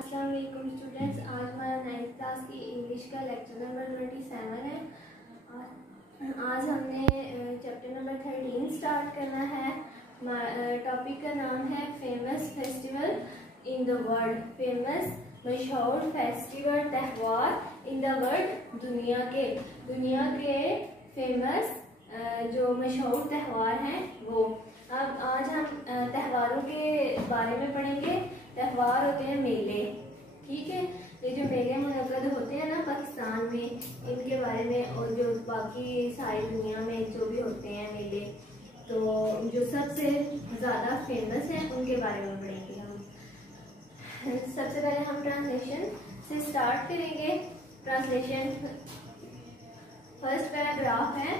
अस्सलाम वालेकुम स्टूडेंट्स। आज हमारा 9th क्लास की इंग्लिश का लेक्चर नंबर 27 है। आज हमने चैप्टर नंबर 13 स्टार्ट करना है। टॉपिक का नाम है famous festival in the world. Famous मशहूर फेस्टिवल त्यौहार इन द वर्ल्ड, दुनिया के फेमस जो मशहूर त्यौहार हैं वो। अब आज हम त्यौहारों के बारे में पढ़ेंगे। त्यौहार होते हैं मेले, ठीक है। ये जो मेले मुनक़्क़द होते हैं ना पाकिस्तान में, इनके बारे में, और जो बाकी सारी दुनिया में जो भी होते हैं मेले, तो जो सबसे ज़्यादा फेमस हैं उनके बारे में पढ़ेंगे हम। सबसे पहले हम ट्रांसलेशन से स्टार्ट करेंगे। ट्रांसलेशन फर्स्ट पैराग्राफ है,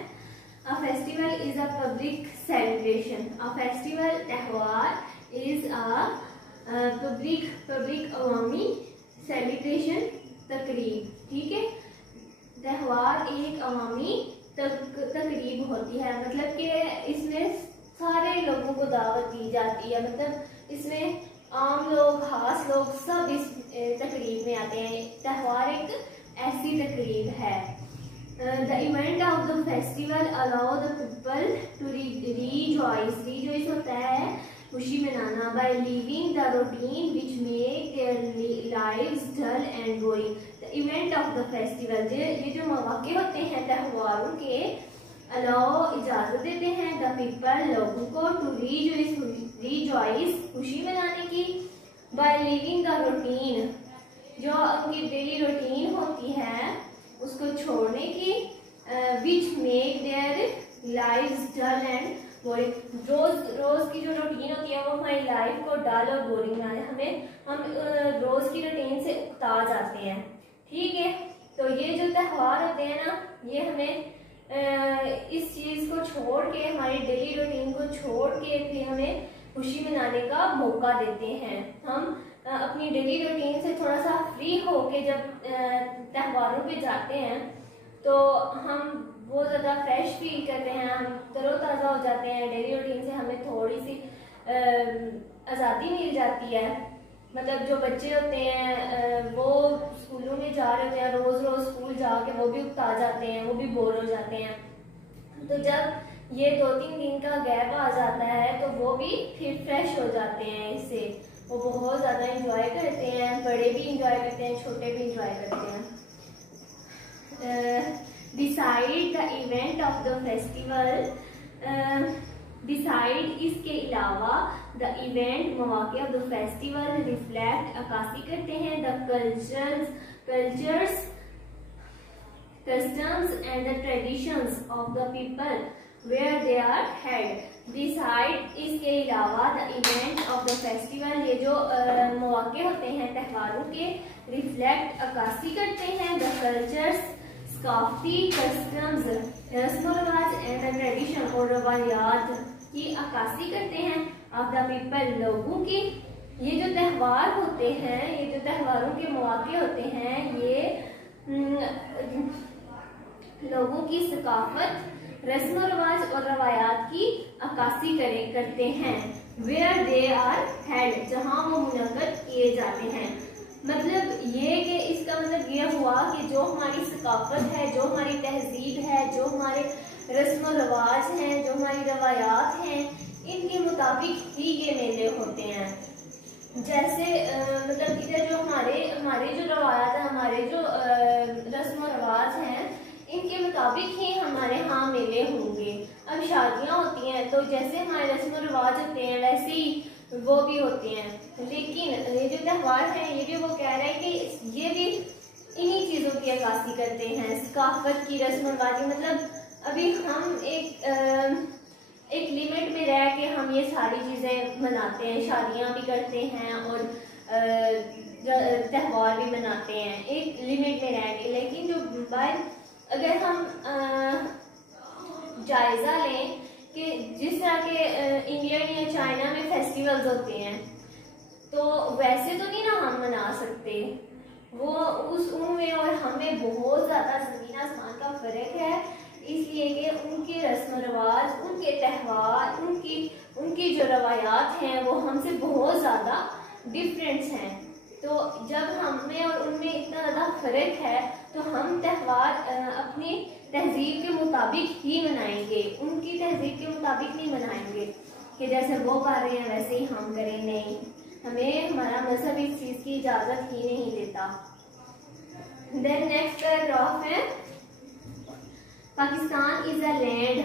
A festival is a public celebration. A festival त्यौहार is a public Awami celebration तकरीब, ठीक है। त्यौहार एक अवामी तकरीब होती है, मतलब कि इसमें सारे लोगों को दावत दी जाती है। मतलब इसमें आम लोग, खास लोग सब इस तकरीब में आते हैं। त्यौहार एक ऐसी तकरीब है। The event of the festival allow the people to rejoice. Rejoice होता है खुशी मनाना। By leaving the routine which make their lives dull and boring. The event of the festival, ये जो मौके होते हैं त्योहारों के, allow इजाज़त देते हैं the people लोगों को to rejoice खुशी मनाने की। By leaving the routine, जो उनकी डेली रूटीन होती है उसको छोड़ने की। Which make their lives dull and boring, रोज की जो रूटीन होती है वो हमारी लाइफ को डल और बोरिंग बनाने, हम रोज की रूटीन से उकता जाते हैं, ठीक है। तो ये जो त्यौहार होते हैं ना, ये हमें इस चीज को छोड़ के, हमारी डेली रूटीन को छोड़ के फिर हमें खुशी मनाने का मौका देते हैं। हम अपनी डेली रूटीन से थोड़ा सा फ्री होके जब त्योहारों पे जाते हैं तो हम बहुत ज़्यादा फ्रेश फील करते हैं, हम तरोताज़ा हो जाते हैं। डेली रूटीन से हमें थोड़ी सी आज़ादी मिल जाती है। मतलब जो बच्चे होते हैं वो स्कूलों में जा रहे होते हैं, रोज़ रोज़ स्कूल जाके वो भी उकता जाते हैं, वो भी बोर हो जाते हैं। तो जब ये 2-3 दिन का गैप आ जाता है तो वो भी फिर फ्रेश हो जाते हैं। इससे वो बहुत ज़्यादा इंजॉय करते हैं, बड़े भी इंजॉय करते हैं, छोटे भी इंजॉय करते हैं। Decide the event of the festival, decide इसके अलावा, द इवेंट मौके ऑफ द फेस्टिवल रिफ्लेक्ट अक्कासी करते हैं the cultures customs and the traditions of the people where they are held. Decide इसके अलावा, the event of the festival, ये जो मौके होते हैं त्यौहारों के, रिफ्लेक्ट अक्कासी करते हैं द कल्चर्स सकाफती कस्टम्स, रस्म रिवाज एंड द ट्रेडिशन, और रवायात की अक्कासी करते हैं ऑफ द पीपल, लोगों की। ये जो त्यौहार होते हैं, ये जो त्यौहारों के मौके होते हैं, ये लोगों की सकाफत, रस्म रिवाज और रवायात की अक्कासी करते हैं। वेयर दे आर हेड, जहाँ वो मुनक़्क़द किए जाते हैं। मतलब ये कि इसका मतलब ये हुआ कि जो हमारी सकाफत है, जो हमारी तहजीब है, जो हमारे रस्म रिवाज हैं, जो हमारी रवायात हैं, इनके मुताबिक ही ये मेले होते हैं। जैसे मतलब इधर जो हमारे जो रवायात है, हमारे जो रस्म रिवाज हैं, इनके मुताबिक ही हमारे यहाँ मेले होंगे। अब शादियाँ होती हैं तो जैसे हमारे रस्म रिवाज होते हैं वैसे ही वो भी होते हैं। लेकिन ये जो त्यौहार है, ये भी वो कह रहे हैं कि ये भी इन्हीं चीज़ों की अक्कासी करते हैं, सकाफत की, रस्म रिवाज की। मतलब अभी हम एक लिमिट में रह के हम ये सारी चीज़ें मनाते हैं, शादियाँ भी करते हैं और त्यौहार भी मनाते हैं एक लिमिट में रह के। लेकिन जो अगर हम जायज़ा लें कि जिस तरह के इंग्लैंड या चाइना में फेस्टिवल्स होते हैं, तो वैसे तो नहीं ना हम मना सकते। वो उनमें और हमें बहुत ज़्यादा ज़मीन आसमान का फ़र्क है, इसलिए कि उनके रस्म रिवाज, उनके त्यौहार, उनकी जो रवायात हैं वो हमसे बहुत ज़्यादा डिफरेंस हैं। तो जब हमें और उनमें इतना ज़्यादा फ़र्क है तो हम त्यौहार अपनी तहजीब के मुताबिक ही मनाएंगे, उनकी तहजीब के मुताबिक नहीं मनाएंगे कि जैसे वो कर रहे हैं वैसे ही हम करें। नहीं, हमें हमारा मजहब इस चीज़ की इजाज़त ही नहीं देता। देन नेक्स्ट पैराग्राफ है Pakistan is a land.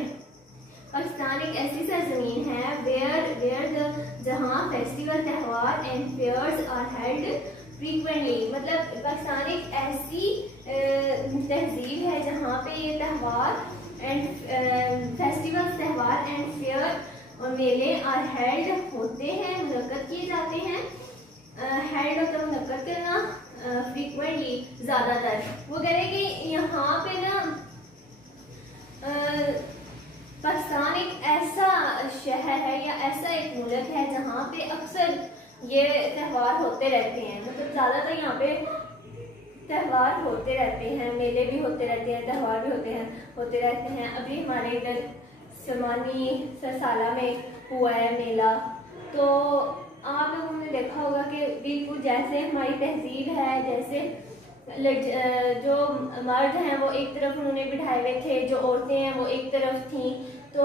Pakistan एक ऐसी सरजमीन है वेयर जहाँ फेस्टिवल, त्यौहार and fairs are held frequently. मतलब पाकिस्तान एक ऐसी तहजीब है जहाँ पे ये त्यौहार एंड फेस्टिवल्स, त्यौहार एंड फेयर और मेले आर हेल्ड होते हैं, मुनक्कद किए जाते हैं। हेल्ड मतलब मुनक्कद करना, फ्रीक्वेंटली ज़्यादातर। वो कह रहे हैं कि यहाँ पे ना पाकिस्तान एक ऐसा शहर है या ऐसा एक मुल्क है जहाँ पे अक्सर ये त्यौहार होते रहते हैं। मतलब ज़्यादातर यहाँ पे त्यौहार होते रहते हैं, मेले भी होते रहते हैं, त्यौहार भी होते रहते हैं। अभी हमारे इधर समानी सरसाला में हुआ है मेला, तो आप लोगों ने देखा होगा कि बिल्कुल जैसे हमारी तहजीब है, जैसे जो मर्द हैं वो एक तरफ उन्होंने बिठाए हुए थे, जो औरतें हैं वो एक तरफ थी। तो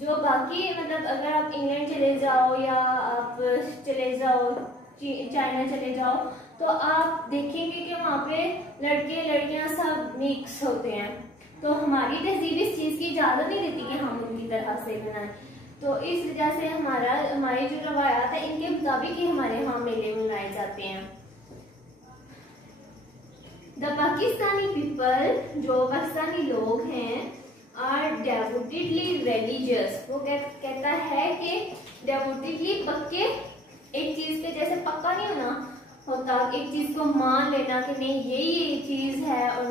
जो बाकी मतलब अगर आप इंग्लैंड चले जाओ या आप चले जाओ चाइना चले जाओ तो आप देखेंगे कि वहाँ पे लड़के लड़कियाँ सब मिक्स होते हैं। तो हमारी तहजीब इस चीज़ की इजाज़त नहीं देती कि हम उनकी तरह से बनाएं। तो इस वजह से हमारी जो रवायात है इनके मुताबिक ही हमारे यहाँ मेले मनाए जाते हैं। द पाकिस्तानी पीपल, जो पाकिस्तानी लोग हैं, आर डेवोटेडली रिलीजियस। वो कहता है कि डेवोटेडली पक्के, एक चीज पे जैसे पक्का नहीं होता, एक चीज को मान लेना कि नहीं यही चीज है और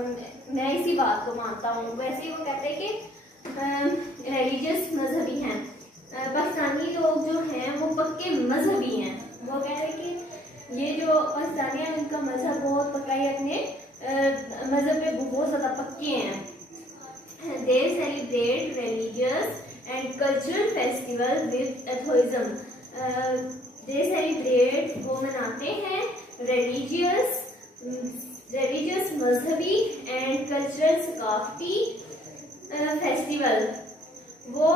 मैं इसी बात को मानता हूँ, वैसे ही वो कहते हैं कि रिलीजियस, मजहबी हैं। पाकिस्तानी लोग जो हैं वो पक्के मजहबी हैं। वो कह रहे हैं कि ये जो पाकिस्तानी हैं उनका मजहब बहुत पक्का है, अपने मजहब पे बहुत ज़्यादा पक्के हैं। They celebrate religious and cultural festival with atheism. They celebrate, वो मनाते हैं religious मजहबी and cultural सकाफती फेस्टिवल। वो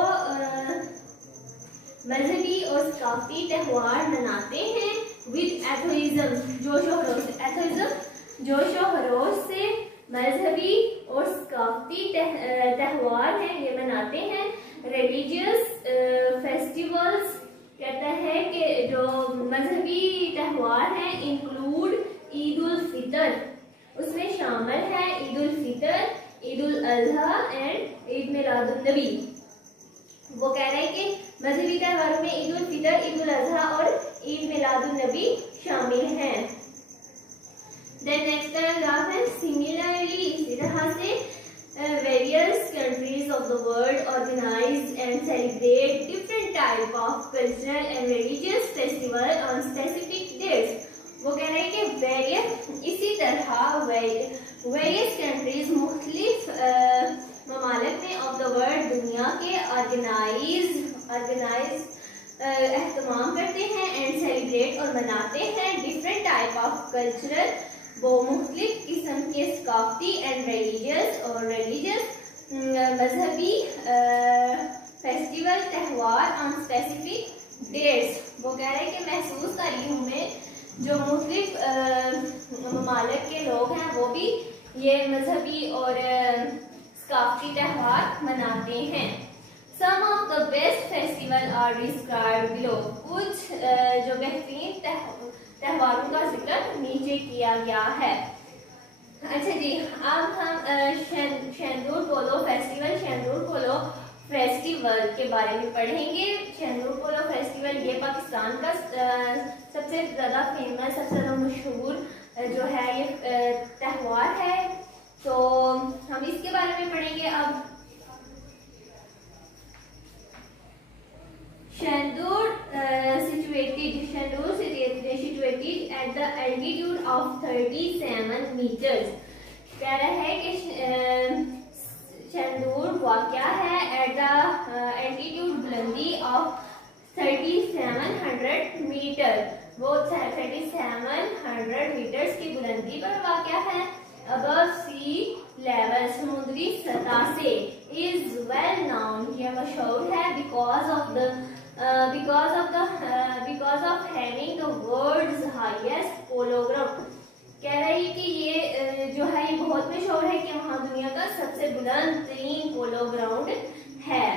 मजहबी और सकाफती त्यौहार मनाते हैं with atheism, जोश और खरोश से मजहबी और सकाफती त्यौहार हैं ये मनाते हैं। रिलीजियस फेस्टिवल्स कहता है कि जो मजहबी त्यौहार हैं इंक्लूड ईद उल फितर, उसमें शामिल है ईद उल फितर, ईद उल अजहा एंड ईद मिलादुन नबी। वो कह रहे हैं कि मजहबी त्यौहारों में ईद उल फितर, ईद उल अजहा और ईद मिलादुन नबी शामिल हैं। Then next पैराग्राफ है सिमिलरली, इसी तरह से various countries of the world organize and celebrate different type of cultural and religious festival on specific dates. वो कह रहे हैं कि इसी तरह various countries, मुख्तलिफ ममालिक में of the world, दुनिया के organize एहतमाम करते हैं and celebrate और मनाते हैं different type of cultural, वो मुख्तलिफ किस्म के सकाफती एंड रिलीजियस मजहबी फेस्टिवल, त्यौहार ऑन स्पेसिफिक डेट्स। वो कह रहे हैं कि महसूस कर रही हूँ मैं जो मुख्तलिफ ममालिक के लोग हैं वो भी ये मजहबी और सकाफती त्यौहार मनाते हैं। Some of the best festival are described below. कुछ जो बेहतरीन त्यौहारों का जिक्र नीचे किया गया है। अच्छा जी, अब हम शेंदूर पोलो फेस्टिवल के बारे में पढ़ेंगे। शेंदूर पोलो फेस्टिवल ये पाकिस्तान का सबसे ज़्यादा फेमस, सबसे ज़्यादा मशहूर जो है ये त्यौहार है। तो हम इसके बारे में पढ़ेंगे अब। Shandur situated at the altitude of 37 meters. कह रहा है कि शेंदूर वाक़या है एट द एल्टीट्यूड बुलंदी ऑफ 3700 मीटर, वो 3700 मीटर्स की बुलंदी पर वाक़या है। अबव सी लेवल, समुद्री सतह से। इज वेल नाउन, यह मशहूर है। Because of having the world's highest polo ground, कह रही कि ये जो है ये बहुत मशहूर है कि वहाँ दुनिया का सबसे बुलंद तरीन पोलो ग्राउंड है।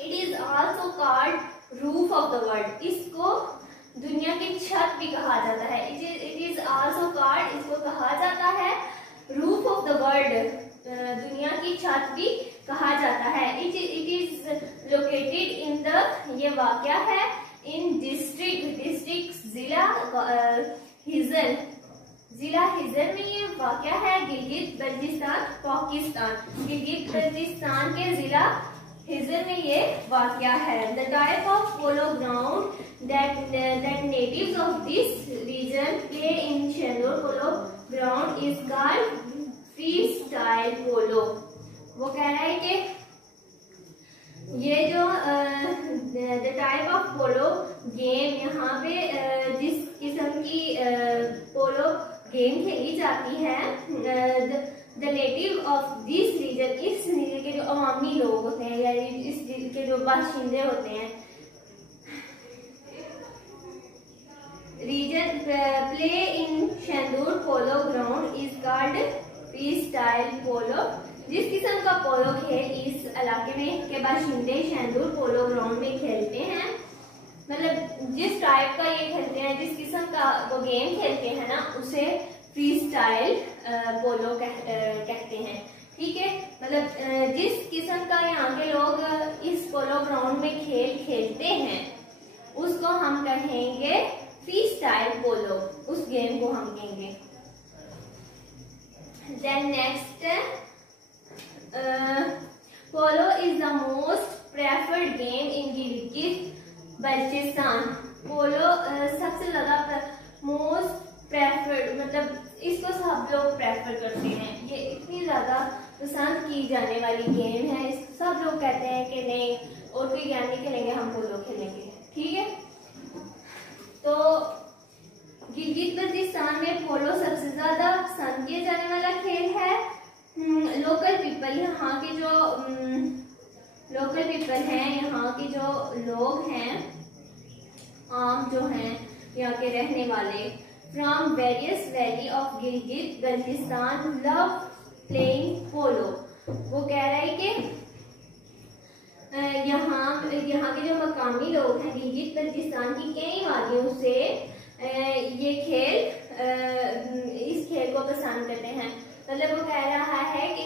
It is also called roof of the world, इसको दुनिया की छत भी कहा जाता है। इट इज ऑल्सो कॉल्ड, इसको कहा जाता है रूफ ऑफ द वर्ल्ड, दुनिया की छत भी कहा जाता है। It is located in the, ये वाक़या है इन डिस्ट्रिक्ट जिला हिजर में ये वाक़या है। गिलगित बल्तिस्तान पाकिस्तान, गिलगित बल्तिस्तान के जिला हिजर में ये वाक़या है। The type of polo ground that natives of this region play in Shandur polo ground is called free style polo. वो कह रहा है कि ये जो the type of polo game, यहाँ पे जिस किस्म की पोलो गेम खेली जाती है, the native of this region, इस रीजन के जो अवामी लोग होते हैं या इस रीजन के जो बाशिंदे होते हैं, region play in Shandur polo ground is called free style polo. जिस किस्म का पोलो खेल इस इलाके में के बाशिंदे शेंदूर पोलो ग्राउंड में खेलते हैं, मतलब जिस टाइप का ये खेलते हैं, जिस किस्म का वो गेम खेलते हैं ना, उसे फ्री स्टाइल पोलो कहते हैं। ठीक है, मतलब जिस किस्म का यहाँ के लोग इस पोलो ग्राउंड में खेल खेलते हैं उसको हम कहेंगे फ्री स्टाइल पोलो, उस गेम को हम कहेंगे। Then next, polo is the most preferred game in Gilgit Baltistan. Polo सबसे ज्यादा मोस्ट प्रेफर्ड, मतलब इसको सब लोग प्रेफर करते हैं, ये इतनी ज्यादा पसंद की जाने वाली गेम है, सब लोग कहते हैं कि नहीं और कोई गेम नहीं खेलेंगे, हम पोलो खेलेंगे। ठीक है, तो गिलगित बल्तिस्तान में पोलो सबसे ज्यादा पसंद किया जाने वाला खेल है। लोकल पीपल, यहाँ के जो लोकल पीपल हैं, यहाँ के जो लोग हैं, आम जो हैं यहाँ के रहने वाले, from various valley of Gilgit Baltistan love playing पोलो। वो कह रहा है कि यहाँ के जो मकामी लोग हैं गिलगित बल्तिस्तान की कई वादियों से ये खेल इस खेल को पसंद करते हैं। मतलब वो कह रहा है कि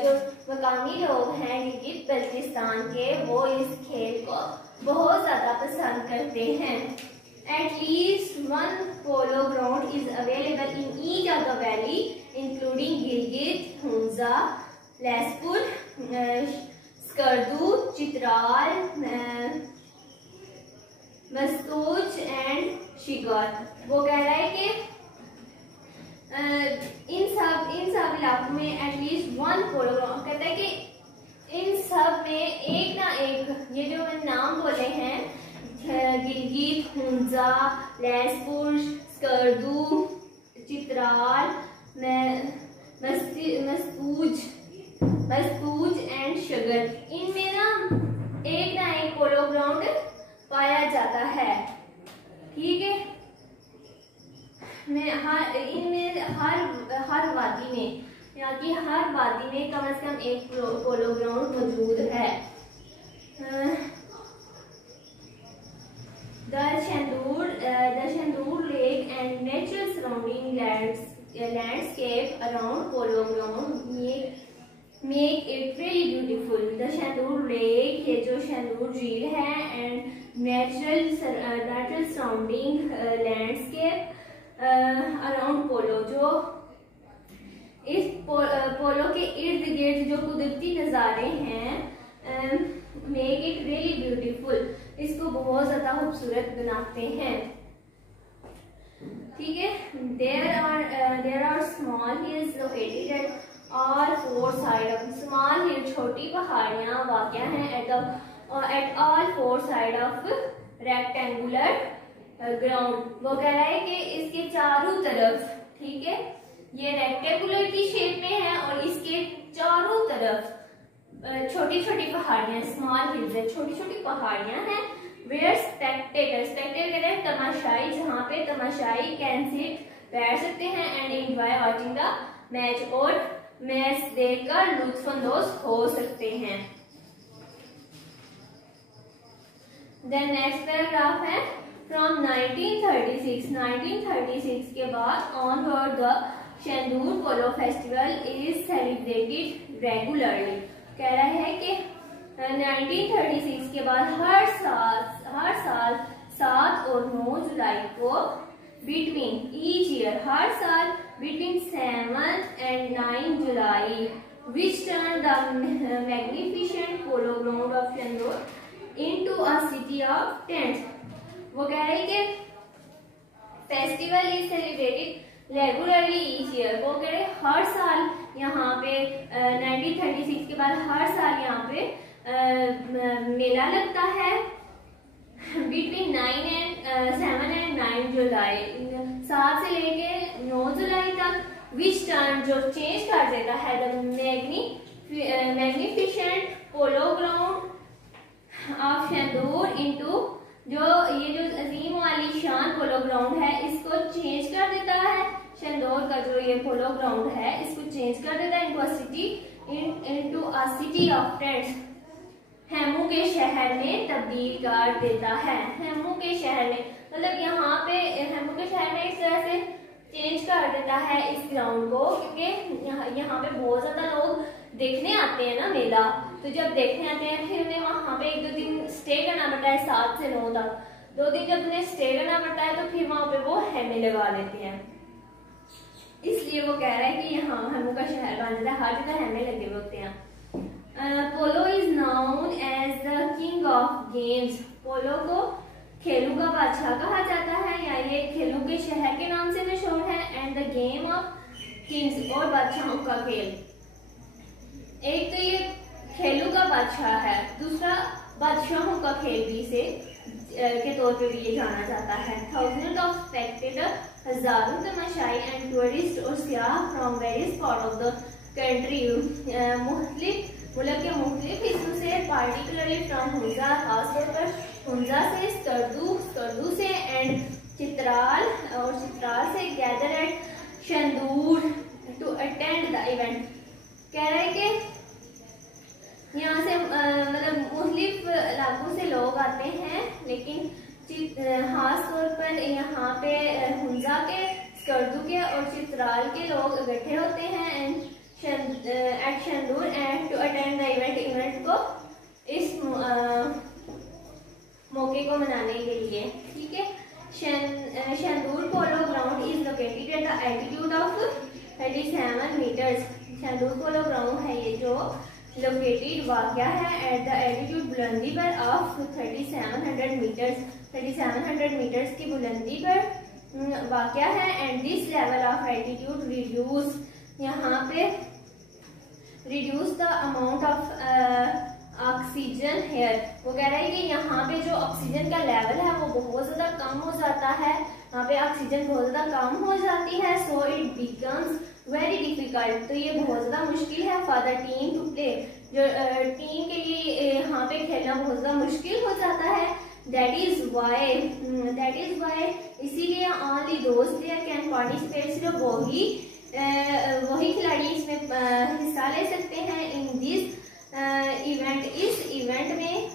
जो मकामी लोग हैं गिलगित बल्तिस्तान के, वो इस खेल को बहुत ज्यादा पसंद करते हैं। At least one polo ground is available in each of the valley, including Gilgit, Hunza, Laispur, Skardu, Chitral, Mastouj and Shigar। वो कह रहा है कि इन सब इलाकों में एटलीस्ट वन पोलो ग्राउंड, कहता है कि इन सब में एक ना एक, ये जो मैंने नाम बोले हैं, गिलगित, हुंजा, लैसपुर, स्कर्दू, चित्राल, मस्तूज एंड शगर, इनमें ना एक पोलो ग्राउंड पाया जाता है। ठीक है, इनमें हर वादी में, यहाँ की हर वादी में कम से कम एक पोलो ग्राउंड मौजूद है। The Shandur Lake and natural surrounding landscape around Polo Ground make it really beautiful. The Shandur Lake, ये जो शंदूर झील है, and natural surrounding landscape around Polo, जो इस पोलो के इर्द गिर्द जो कुदरती नज़ारे हैं, मेक इट रियली ब्यूटीफुल, इसको बहुत ज्यादा खूबसूरत बनाते हैं। ठीक है, there are small hills located at all four side of small hill, छोटी पहाड़ियां वाक़या हैं at the at all four side of rectangular ground. वो कह रहा है कि इसके चारों तरफ, ठीक है, ये रेक्टेंगुलर की शेप में है और इसके चारों तरफ छोटी छोटी पहाड़ियां, स्मॉल हिल्स है, छोटी छोटी पहाड़ियां हैं। वेयर स्पेक्टेटर, स्पेक्टेटर कहते हैं तमाशाई, जहाँ पे तमाशाई कैन सिट, बैठ सकते हैं, and enjoy watching the match, और मैच देखकर लुत्फानंदोज हो सकते हैं। देन नेक्स्ट पैराग्राफ है फ्रॉम 1936 के बाद onward the Shandur polo festival is celebrated regularly. कह रहा है कि 1936 के बाद हर साल 7 और 9 जुलाई को बिटवीन ईच ईयर, हर साल between 7 and 9 July, which turned the magnificent polo ground of Shendur into a city of tents। वो कह रहे हैं कि festival is celebrated regularly each year. वो कह रहे हैं हर साल यहाँ पे 1936 के बाद हर साल यहाँ पे मेला लगता है बिटवीन 7 and 9 जुलाई, 7 से लेके 9 जुलाई तक, विच टर्न जो चेंज कर देता है the magnificent polo ground of Shandur into, जो अजीम वाली शान पोलो ग्राउंड है इसको चेंज कर देता है। शेंदूर का जो ये पोलो ग्राउंड है इसको चेंज कर देता है into a city of tents, Hemu के शहर में तब्दील कर देता है। हेमू के शहर में मतलब यहाँ पे हेमू के शहर में इस तरह से चेंज कर देता है इस ग्राउंड को, क्योंकि यहाँ पे बहुत ज्यादा लोग देखने आते हैं ना मेला, तो जब देखने आते हैं फिर उन्हें वहाँ पे 1-2 दिन स्टे करना पड़ता है, 7 से 9 तक 2 दिन जब उन्हें स्टे करना पड़ता है तो फिर वहाँ पे वो हेमे लगा लेते हैं। इसलिए वो कह रहा है कि यहाँ हेमू का शहर बन जाता है, हर जगह हेमे लगे हुए होते हैं। Polo is known as the king of games. Polo को खेलों का बादशाह कहा जाता है, या ये खेलों के शहर के नाम से मशहूर है। And the game of Kings, और बादशाहों का खेल। एक तो ये खेलों का बादशाह है, दूसरा बादशाहों का खेल भी इसे के तौर पे भी ये जाना जाता है। थाउजेंड ऑफ स्पेक्टेटर, हजारों तमाशाई एंड टूरिस्ट और सियाह from various part of the country, मुख्तलिफ मुल्क के मुख्तलिफ हिस्सों से, पार्टिकुलरली फ्रॉम हुंजा, खासतौर पर हुंजा से, स्कर्दू से एंड चित्राल और चित्राल से, gather at Shandur to attend the event. कह रहे हैं कि यहाँ से मतलब मुख्तलिफ इलाकों से लोग आते हैं, लेकिन खास तौर पर यहाँ पे हुंजा के, स्कर्दू के और चित्राल के लोग इकट्ठे होते हैं at Shandur and to attend the event को, इस मौके को मनाने के लिए। ठीक है, Shandur polo ground is located at the altitude of 37 meters. Shandur polo ground है ये जो लोकेटेड वाक़या है एट द एल्टीट्यूड, बुलंदी पर ऑफ 3700 मीटर्स, 3700 मीटर्स की बुलंदी पर वाक़या है। And this level of altitude reduce, यहाँ पे reduce the amount of oxygen here. वो कह रहा है कि यहाँ पे जो ऑक्सीजन का लेवल है वो बहुत ज्यादा कम हो जाता है, यहाँ पे ऑक्सीजन बहुत ज्यादा कम हो जाती है। So it becomes very difficult, तो ये बहुत ज्यादा मुश्किल है for the team to play, जो टीम के लिए यहाँ पे खेलना बहुत ज्यादा मुश्किल हो जाता है। दैट इज वाई इसीलिए only those player can participate, सिर्फ वही खिलाड़ी इसमें हिस्सा ले सकते हैं। इन दिस इवेंट, इस इवेंट में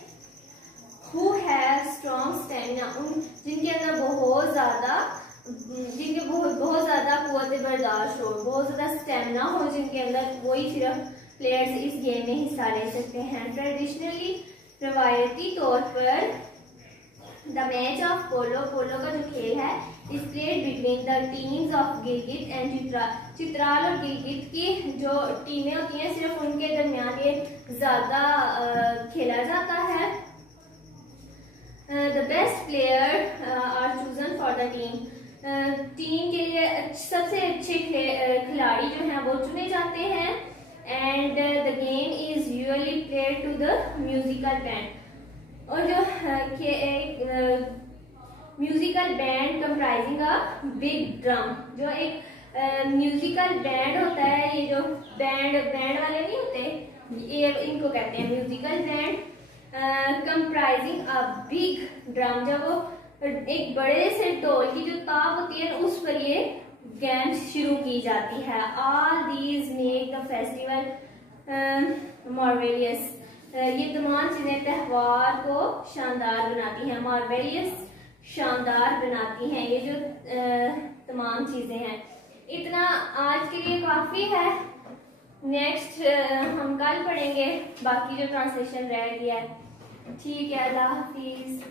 हु हैव स्ट्रॉन्ग स्टेमिना, जिनके अंदर बहुत ज्यादा कुव्वत बर्दाश्त हो, बहुत ज्यादा स्टेमिना हो जिनके अंदर, वही सिर्फ प्लेयर्स इस गेम में हिस्सा ले सकते हैं। ट्रेडिशनली, रवायती तौर पर, द मैच ऑफ पोलो का जो खेल है इस played between the teams of Gilgit and Chitral और गिलगित की जो टीमें होती हैं सिर्फ उनके दरमियान ये ज्यादा खेला जाता है। The best player are chosen for the team, team के लिए सबसे अच्छे खिलाड़ी जो हैं वो चुने जाते हैं। And the game is usually played to the musical band, और जो एक musical band comprising a big drum, जो एक म्यूजिकल बैंड होता है, ये जो बैंड वाले नहीं होते, ये इनको कहते हैं musical band comprising a big drum. जब वो एक बड़े से ढोल की जो ताप होती है उस पर ये गेम्स शुरू की जाती है। All these make the festival marvellous. ये तमाम चीजें त्यौहार को शानदार बनाती हैं। मार्वेलियस शानदार बनाती हैं ये जो तमाम चीजें हैं। इतना आज के लिए काफी है। नेक्स्ट हम कल पढ़ेंगे बाकी जो ट्रांसलेशन रह गया है। ठीक है, अल्लाह हाफिज।